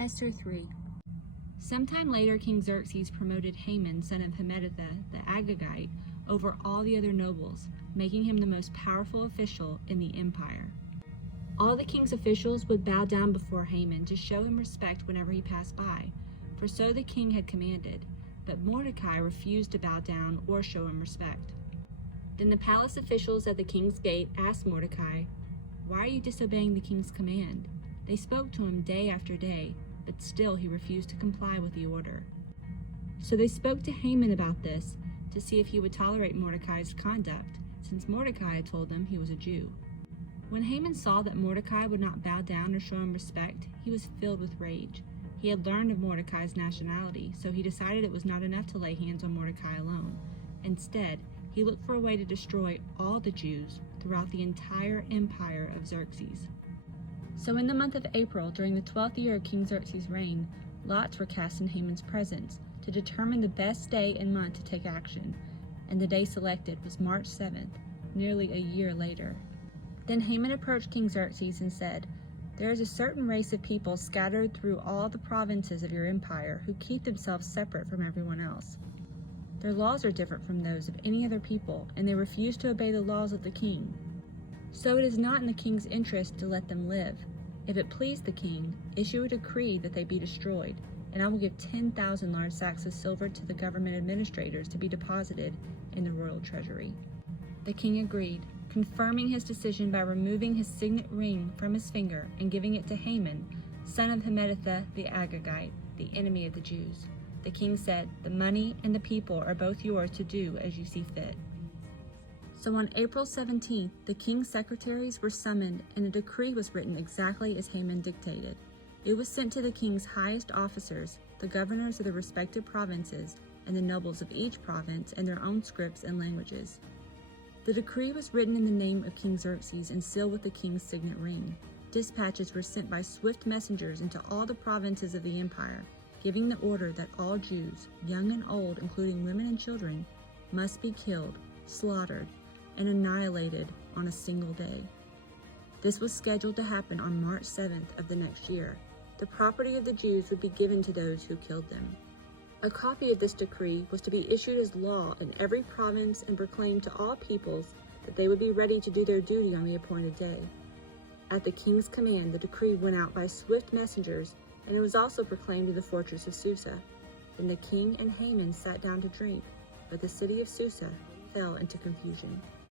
Esther 3. Sometime later, King Xerxes promoted Haman, son of Hammedatha, the Agagite, over all the other nobles, making him the most powerful official in the empire. All the king's officials would bow down before Haman to show him respect whenever he passed by, for so the king had commanded, but Mordecai refused to bow down or show him respect. Then the palace officials at the king's gate asked Mordecai, "Why are you disobeying the king's command?" They spoke to him day after day, but still he refused to comply with the order. So they spoke to Haman about this to see if he would tolerate Mordecai's conduct, since Mordecai had told them he was a Jew. When Haman saw that Mordecai would not bow down or show him respect, he was filled with rage. He had learned of Mordecai's nationality, so he decided it was not enough to lay hands on Mordecai alone. Instead, he looked for a way to destroy all the Jews throughout the entire empire of Xerxes. So in the month of April, during the 12th year of King Xerxes' reign, lots were cast in Haman's presence to determine the best day and month to take action, and the day selected was March 7th, nearly a year later. Then Haman approached King Xerxes and said, "There is a certain race of people scattered through all the provinces of your empire who keep themselves separate from everyone else. Their laws are different from those of any other people, and they refuse to obey the laws of the king. So it is not in the king's interest to let them live. If it please the king, issue a decree that they be destroyed, and I will give 10,000 large sacks of silver to the government administrators to be deposited in the royal treasury." The king agreed, confirming his decision by removing his signet ring from his finger and giving it to Haman, son of Hammedatha the Agagite, the enemy of the Jews. The king said, "The money and the people are both yours to do as you see fit." So on April 17th, the king's secretaries were summoned, and a decree was written exactly as Haman dictated. It was sent to the king's highest officers, the governors of the respective provinces, and the nobles of each province in their own scripts and languages. The decree was written in the name of King Xerxes and sealed with the king's signet ring. Dispatches were sent by swift messengers into all the provinces of the empire, giving the order that all Jews, young and old, including women and children, must be killed, slaughtered, and annihilated on a single day. This was scheduled to happen on March 7th of the next year. The property of the Jews would be given to those who killed them. A copy of this decree was to be issued as law in every province and proclaimed to all peoples that they would be ready to do their duty on the appointed day. At the king's command, the decree went out by swift messengers, and it was also proclaimed in the fortress of Susa. Then the king and Haman sat down to drink, but the city of Susa fell into confusion.